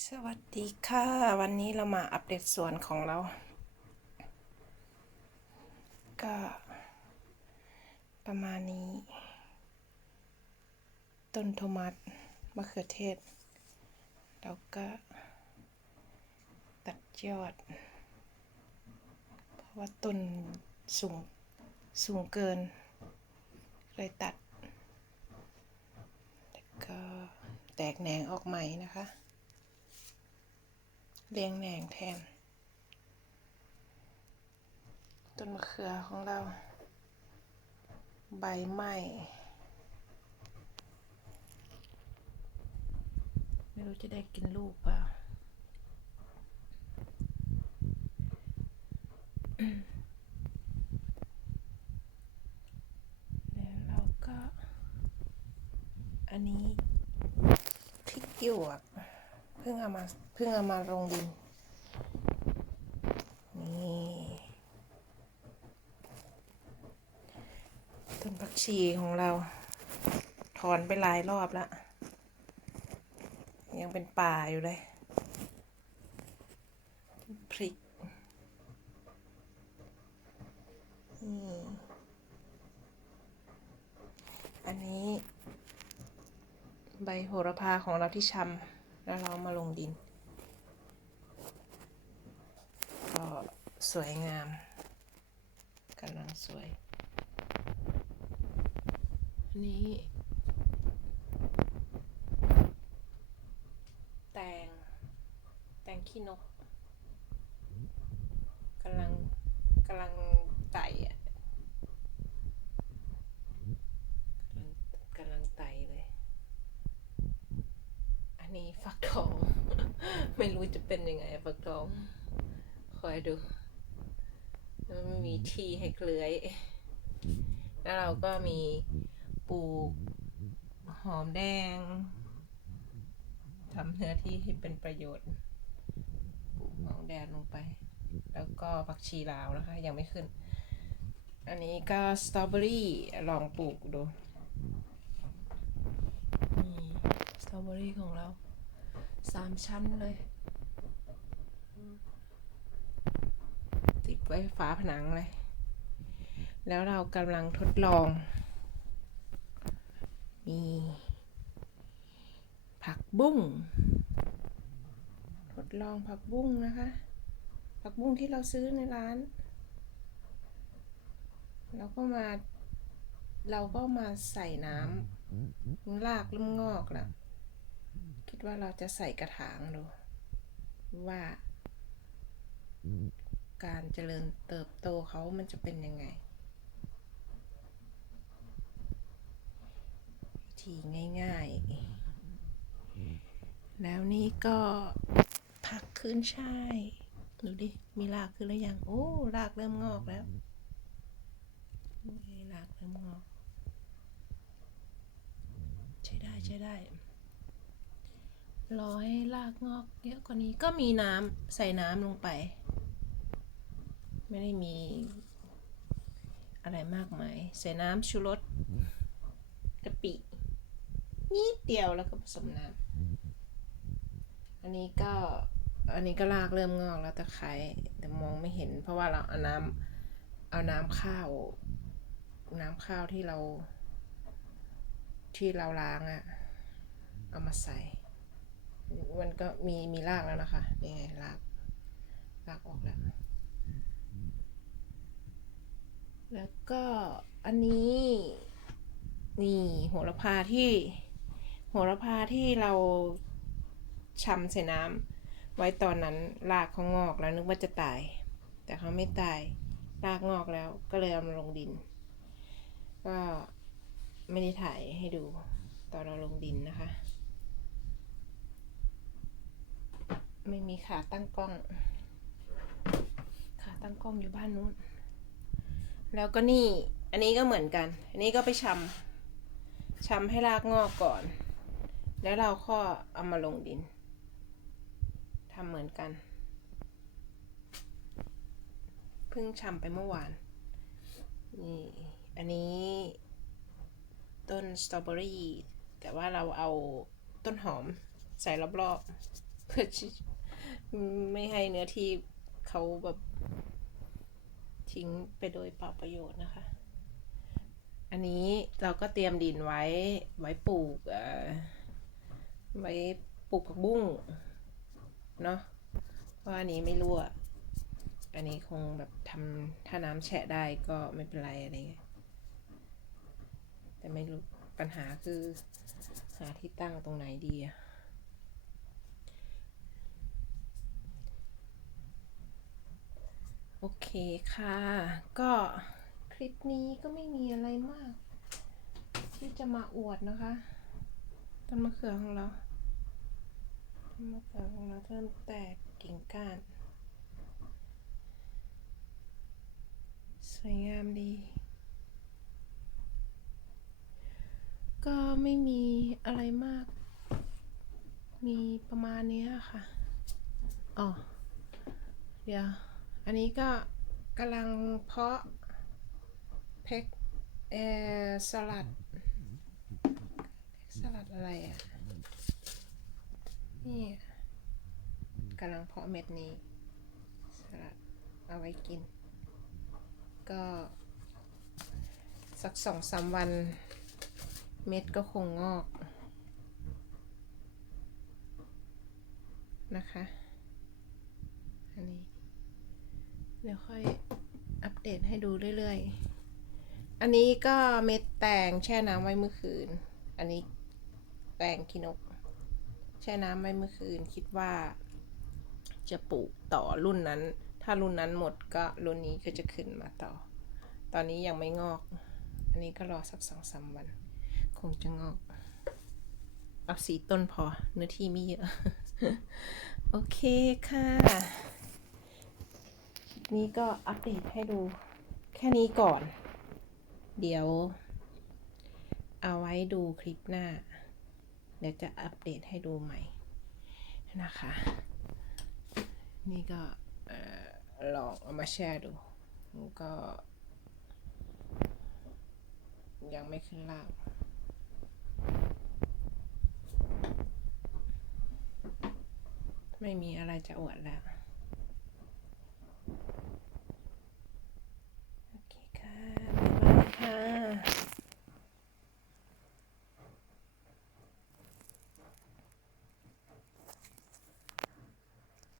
สวัสดีค่ะ วันนี้เรามาอัปเดตสวนของเรา ก็ ประมาณนี้ ต้นโทมัสมะเขือเทศ แล้วก็ ตัดยอด เพราะว่าต้นสูง สูงเกิน เลยตัด แล้วก็แตกแหนงออกใหม่นะคะ เรียงแหนงแทน ต้นมะเขือของเรา ใบไหม้ไม่รู้จะได้กินลูกเปล่าแล้วเราก็ อันนี้พริกหยวก เพิ่งเอามาเพิ่งเอามาลงดิน นี่ ต้นผักชีของเรา ถอนไปหลายรอบแล้ว ยังเป็นป่าอยู่เลยพริกนี่อันนี้ ใบโหระพาของเราที่ชำ แล้วเรามาลงดิน ก็สวยงามกำลังสวยอันนี้แตง แตงขี้นกกำลังกำลังไต่อะกำลังกำลังไต่เลย อั นนี้ฟักทอง ไม่รู้จะเป็นยังไงฟักทอง คอยดู มันไม่มีที่ให้เกลือย แล้วเราก็มีปลูกหอมแดงทำเนื้อที่ให้เป็นประโยชน์ปลูกหอมแดงลงไป แล้วก็ผักชีลาวนะคะ ยังไม่ขึ้น อันนี้ก็สตรอเบอรี่ลองปลูกดู นี่ส ตรอเบอรี่ของเราสามชั้นเลย ติดไว้ฝาผนังเลย แล้วเรากำลังทดลอง มี ผักบุ้งทดลองผักบุ้งนะคะ ผักบุ้งที่เราซื้อในร้าน เราก็มา เราก็มาใส่น้ำรากเริ่มงอกแล้ว คิดว่าเราจะใส่กระถางดูว่า การเจริญเติบโตเขามันจะเป็นยังไงวิธีง่ายๆ แล้วนี่ก็ผักขึ้นช่ายดูดิ มีรากขึ้นแล้วยัง โอ้ รากเริ่มงอกแล้วรากเริ่มงอก ใช้ได้ ใช้ได้ รอให้รากงอกเยอะกว่านี้ก็มีน้ำใส่น้ำลงไป ไม่ได้มีอะไรมากมาย ใส่น้ำชูรสกะปินิดเดียวแล้วก็ผสมน้ำอันนี้ก็อันนี้ก็รากเริ่มงอกแล้วตะไคร้แต่มองไม่เห็น เพราะว่าเราเอาน้ำเอาน้ำข้าว น้ำข้าวที่เราที่เราล้างอะเอามาใส่ มันก็มีมีรากแล้วนะคะนี่ไงรากรากออกแล้ว แล้วก็อันนี้นี่โหระพาที่โหระพาที่เราชำใส่น้ำไว้ตอนนั้นรากเขางอกแล้วนึกว่าจะตาย แต่เขาไม่ตายรากงอกแล้ว ก็เลยเอามาลงดิน ก็ไม่ได้ถ่ายให้ดูตอนเราลงดินนะคะ ไม่มีขาตั้งกล้อง ขาตั้งกล้องอยู่บ้านนู้น แล้วก็นี่ อันนี้ก็เหมือนกัน อันนี้ก็ไปชำชำให้รากงอกก่อน แล้วเราก็เอามาลงดินทำเหมือนกัน เพิ่งชำไปเมื่อวาน นี่ อันนี้ต้นสตรอเบอรี่ แต่ว่าเราเอาต้นหอมใส่รอบๆ เพื่อ ไม่ให้เนื้อที่เขาแบบทิ้งไปโดยเปล่าประโยชน์นะคะ อันนี้เราก็เตรียมดินไว้ไว้ปลูกไว้ปลูกผักบุ้งเนาะเพราะอันนี้ไม่รั่ว อันนี้คงแบบทำถ้าน้ำแฉะได้ก็ไม่เป็นไรอะไรเงี้ย แต่ไม่รู้ปัญหาคือหาที่ตั้งตรงไหนดีอะ โอเคค่ะ ก็คลิปนี้ก็ไม่มีอะไรมาก ที่จะมาอวดนะคะต้นมะเขือของเราต้นมะเขือของเราเริ่มแตกกิ่งก้าน สวยงามดี ก็ไม่มีอะไรมาก มีประมาณนี้ค่ะ อ๋อ เดี๋ยว อันนี้ก็กำลังเพาะเพกเอสลัดเพกสลัดอะไรอะ นี่กำลังเพาะเม็ดนี้สลัดเอาไว้กิน ก็ สักสองสามวัน เม็ดก็คงงอก นะคะ อันนี้ เดี๋ยวค่อยอัปเดตให้ดูเรื่อยๆ อันนี้ก็เม็ดแตงแช่น้ำไว้เมื่อคืน อันนี้แตงกินก แช่น้ำไว้เมื่อคืน คิดว่าจะปลูกต่อรุ่นนั้น ถ้ารุ่นนั้นหมดก็รุ่นนี้ก็จะขึ้นมาต่อ ตอนนี้ยังไม่งอก อันนี้ก็รอสักสองสามวัน คงจะงอก เอาสีต้นพอ เนื้อที่ไม่เยอะ โอเคค่ะ นี่ก็อัปเดตให้ดูแค่นี้ก่อน เดี๋ยว เอาไว้ดูคลิปหน้า เดี๋ยวจะอัปเดตให้ดูใหม่นะคะ นี่ก็อลองเอามาแชร์ดูก็ ยังไม่ขึ้นล่างไม่มีอะไรจะอวดแล้ว